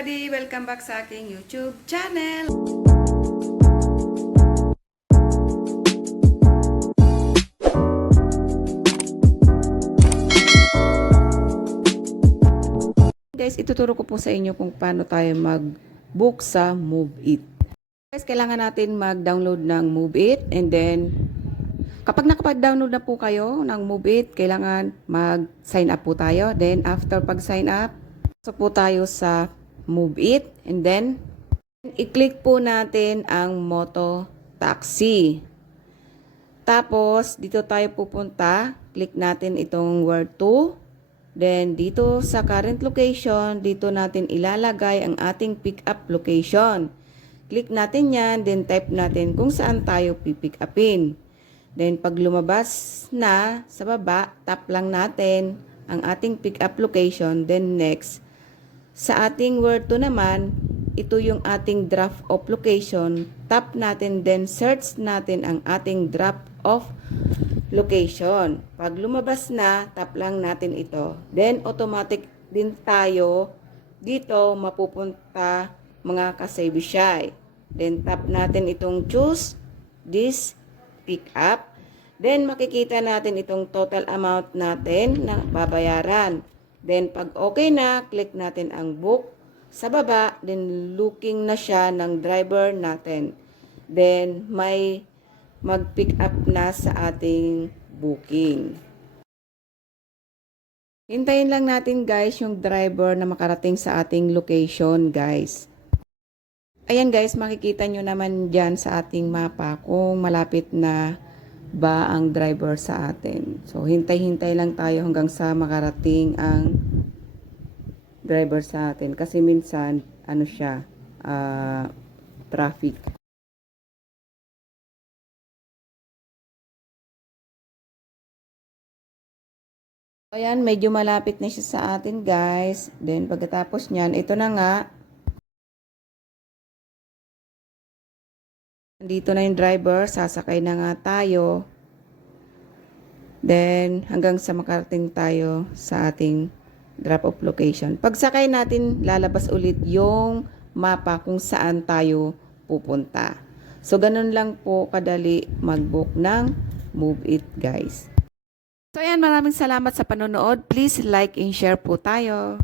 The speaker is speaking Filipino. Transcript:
everybody! Welcome back sa aking YouTube channel! Guys, ituturo ko po sa inyo kung paano tayo mag-book sa Move It. Guys, kailangan natin mag-download ng Move It, and then kapag nakapag-download na po kayo ng Move It, kailangan mag-sign up po tayo. Then after pag-sign up, so po tayo sa Move It, and then i-click po natin ang Moto Taxi. Tapos dito tayo pupunta, click natin itong word to. Then dito sa current location, dito natin ilalagay ang ating pick up location. Click natin yan, then type natin kung saan tayo pipick upin. Then pag lumabas na sa baba, tap lang natin ang ating pick up location, then next. Sa ating word to naman, ito yung ating drop off location. Tap natin, then search natin ang ating drop off location. Pag lumabas na, tap lang natin ito. Then automatic din tayo dito mapupunta mga ka-Savvy. Then tap natin itong choose this pick up. Then makikita natin itong total amount natin na babayaran. Then pag okay na, click natin ang book sa baba, then looking na siya ng driver natin. Then may mag-pick up na sa ating booking. Hintayin lang natin guys yung driver na makarating sa ating location guys. Ayan guys, makikita nyo naman dyan sa ating mapa kung malapit na ba ang driver sa atin. So, hintay-hintay lang tayo hanggang sa makarating ang driver sa atin. Kasi minsan, ano siya, traffic. Ayan, medyo malapit na siya sa atin guys. Then, pagkatapos nyan, ito na nga. Dito na yung driver, sasakay na nga tayo. Then, hanggang sa makarating tayo sa ating drop-off location. Pagsakay natin, lalabas ulit yung mapa kung saan tayo pupunta. So, ganun lang po kadali mag-book ng Move It, guys. So, ayan, maraming salamat sa panonood. Please like and share po tayo.